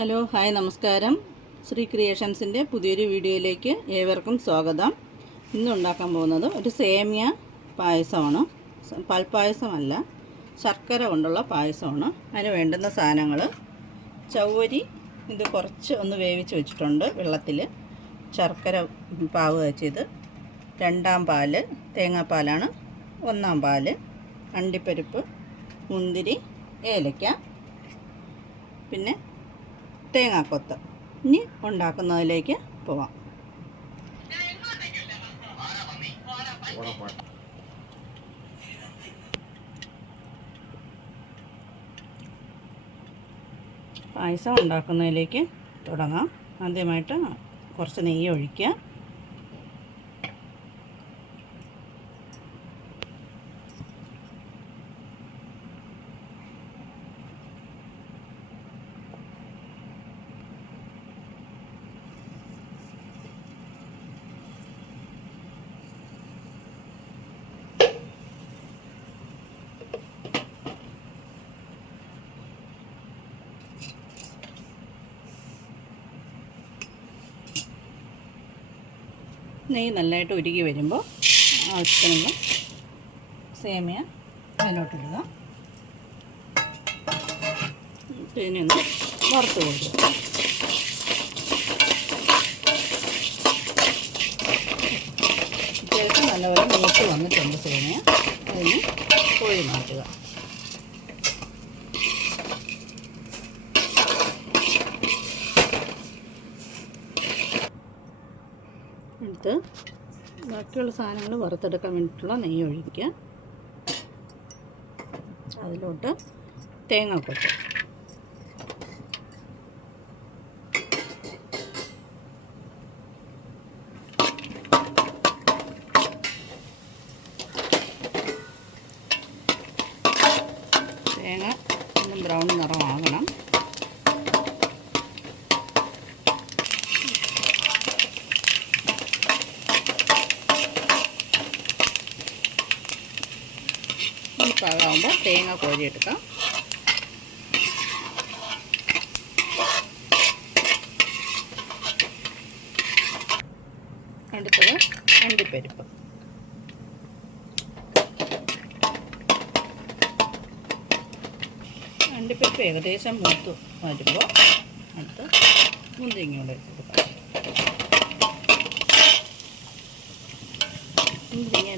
Hello hi നമസ്കാരം. ശ്രീ ക്രിയേഷൻസിന്റെ പുതിയൊരു വീഡിയോയിലേക്ക് ഏവർക്കും സ്വാഗതം. ഇന്ന് ഉണ്ടാക്കാൻ പോകുന്നത് ഒരു സേമിയ പായസമാണ്. പൽപ്പായസമല്ല ശർക്കര കൊണ്ടുള്ള പായസമാണ്. അതിന് വേണ്ടുന്ന സാധനങ്ങൾ ചവ്വരി ഇത് കുറച്ച് ഒന്ന് വേവിച്ച് വെച്ചിട്ടുണ്ട് വെള്ളത്തിൽ ശർക്കര പാവ് വെച്ചത് രണ്ടാം പാൽ തേങ്ങാപ്പാലാണ് ഒന്നാം പാൽ അണ്ടിപ്പരിപ്പ് മുന്തിരി ഏലക്ക പിന്നെ തേങ്ങാക്കൊത്ത്. ഇനി ഉണ്ടാക്കുന്നതിലേക്ക് പോവാം. പായസം ഉണ്ടാക്കുന്നതിലേക്ക് തുടങ്ങാം. ആദ്യമായിട്ട് കുറച്ച് നെയ്യ് ഒഴിക്കുക. നെയ്യ് നല്ലതായിട്ട് ഉരുകി വരുമ്പോൾ ആവശ്യത്തിനുള്ള സേമിയ അതിലോട്ടിടുക. ഇതിനെ ഒന്ന് വറുത്ത് കൊടുക്കുക. അത്യാവശ്യം നല്ലപോലെ മൂത്ത് വന്നിട്ടുണ്ട് സേമിയ അതിന് കോഴി മാറ്റുക എടുത്ത് ബാക്കിയുള്ള സാധനങ്ങൾ വറുത്തെടുക്കാൻ വേണ്ടിയിട്ടുള്ള നെയ്യ് ഒഴിക്കുക. അതിലോട്ട് തേങ്ങാക്കൊത്ത്. തേങ്ങ ഒന്ന് ബ്രൗൺ നിറമാകണം ഈ പാകമാകുമ്പോൾ തേങ്ങ കോരിയെടുക്കാം. അടുത്തത് അണ്ടിപ്പരിപ്പ്. അണ്ടിപ്പരിപ്പ് ഏകദേശം മൂത്ത് വരുമ്പോൾ അടുത്ത് മുന്തിരിങ്ങ കൂടെ ഇട്ട്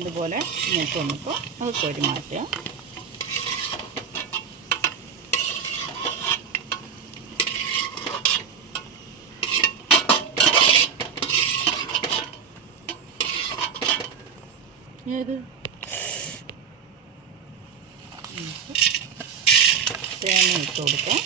ഇതുപോലെ മൂത്ത് അത് കോരി മാറ്റുക. ഏത് തേങ്ങ ഇട്ട് കൊടുക്കാം.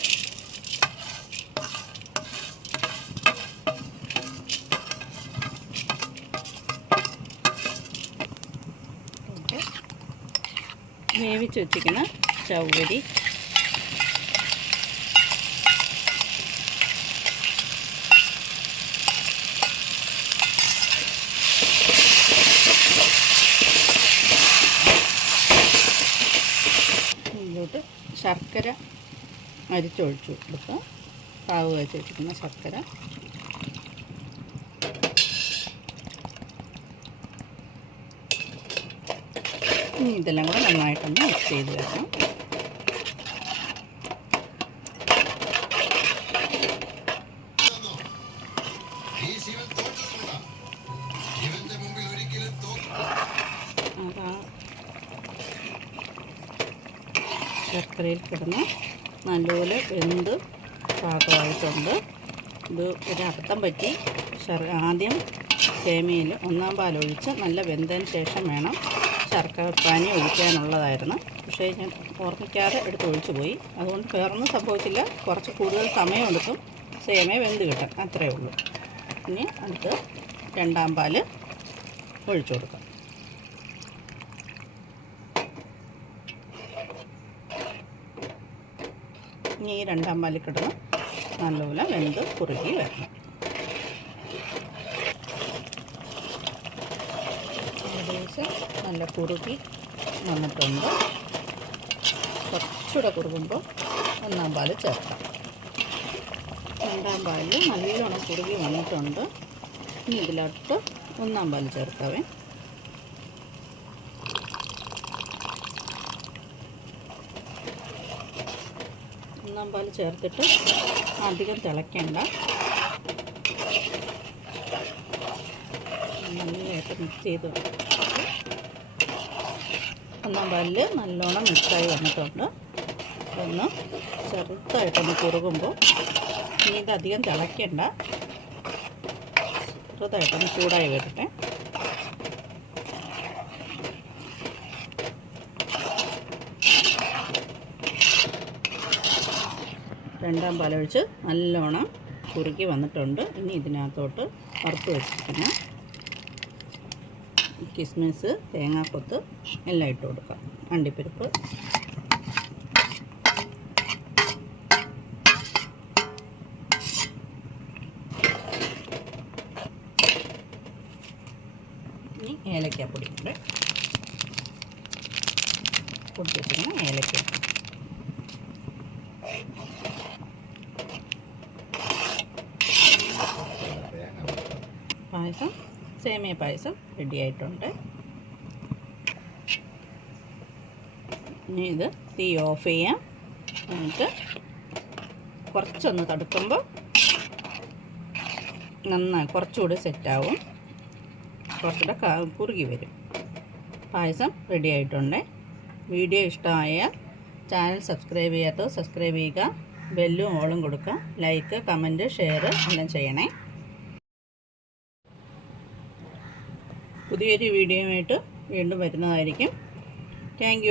വേവിച്ച് വെച്ചിരിക്കുന്ന ചവ്വരി ഇതിലോട്ട് ശർക്കര അരിച്ചൊഴിച്ചു കൊടുക്കുക പാവ് വെച്ച് വെച്ചിരിക്കുന്ന ശർക്കര. ഇനി ഇതെല്ലാം കൂടെ നന്നായിട്ടൊന്ന് മിക്സ് ചെയ്ത് വെക്കണം അതാ ശർക്കരയിൽ കിടന്ന് നല്ലപോലെ വെന്ത് പാകമായിട്ടുണ്ട്. ഇത് ഒരർത്ഥം പറ്റി. ആദ്യം സേമിയയിൽ ഒന്നാം പാലൊഴിച്ച് നല്ല വെന്തതിന് ശേഷം വേണം ശർക്കര പാനി ഒഴിക്കാനുള്ളതായിരുന്നു. പക്ഷേ ഞാൻ ഓർമ്മിക്കാതെ എടുത്ത് ഒഴിച്ചു പോയി. അതുകൊണ്ട് വേറൊന്നും സംഭവിച്ചില്ല. കുറച്ച് കൂടുതൽ സമയമെടുക്കും. സേമിയ വെന്ത് കിട്ടാൻ അത്രയേ ഉള്ളൂ. ഇനി അടുത്ത് രണ്ടാം പാൽ ഒഴിച്ചു കൊടുക്കാം. ഇനി ഈ രണ്ടാം പാലിൽ നല്ലപോലെ വെന്ത് കുറുകി വരണം. ഏകദേശം നല്ല കുറുകി വന്നിട്ടുണ്ട്. കുറച്ചുകൂടെ കുറുകുമ്പോൾ ഒന്നാം പാൽ ചേർക്കാം. രണ്ടാം പാലിൽ നല്ലോണം കുറുകി വന്നിട്ടുണ്ട്. ഇനി ഇതിലോട്ട് ഒന്നാം പാൽ ചേർക്കാവേ. ഒന്നാം പാൽ ചേർത്തിട്ട് അധികം തിളയ്ക്കണ്ട. നല്ലതായിട്ട് മിക്സ് ചെയ്ത് ഒന്നാം പാലിൽ നല്ലോണം മിക്സായി വന്നിട്ടുണ്ട്. ഒന്ന് ചെറുതായിട്ടൊന്ന് കുറുകുമ്പോൾ ഇനി ഇതധികം തിളയ്ക്കണ്ട. ചെറുതായിട്ടൊന്ന് ചൂടായി വരട്ടെ. രണ്ടാം പാലൊഴിച്ച് നല്ലോണം കുറുക്കി വന്നിട്ടുണ്ട്. ഇനി ഇതിനകത്തോട്ട് വറുത്ത് വെച്ചിരിക്കുന്ന കിസ്മിസ് തേങ്ങാക്കൊത്ത് എല്ലാം ഇട്ട് കൊടുക്കാം. അണ്ടിപ്പരിപ്പ്. ഇനി ഏലക്കാപ്പൊടി ഉണ്ട് പൊടിച്ച് വെച്ചിരിക്കുന്ന ഏലക്ക. പായസം സേമിയ പായസം റെഡി ആയിട്ടുണ്ട്. ഇനി ഇത് തീ ഓഫ് ചെയ്യാം. എന്നിട്ട് കുറച്ചൊന്ന് തടുക്കുമ്പോൾ നന്നായി കുറച്ചുകൂടി സെറ്റാവും കുറച്ചുകൂടെ കുറുകി വരും. പായസം റെഡി ആയിട്ടുണ്ട്. വീഡിയോ ഇഷ്ടമായാൽ ചാനൽ സബ്സ്ക്രൈബ് ചെയ്യാത്തോ സബ്സ്ക്രൈബ് ചെയ്യുക. ബെല്ലും ഓളും കൊടുക്കുക. ലൈക്ക് കമന്റ് ഷെയർ എല്ലാം ചെയ്യണേ. പുതിയൊരു വീഡിയോയുമായിട്ട് വീണ്ടും വരുന്നതായിരിക്കും. താങ്ക്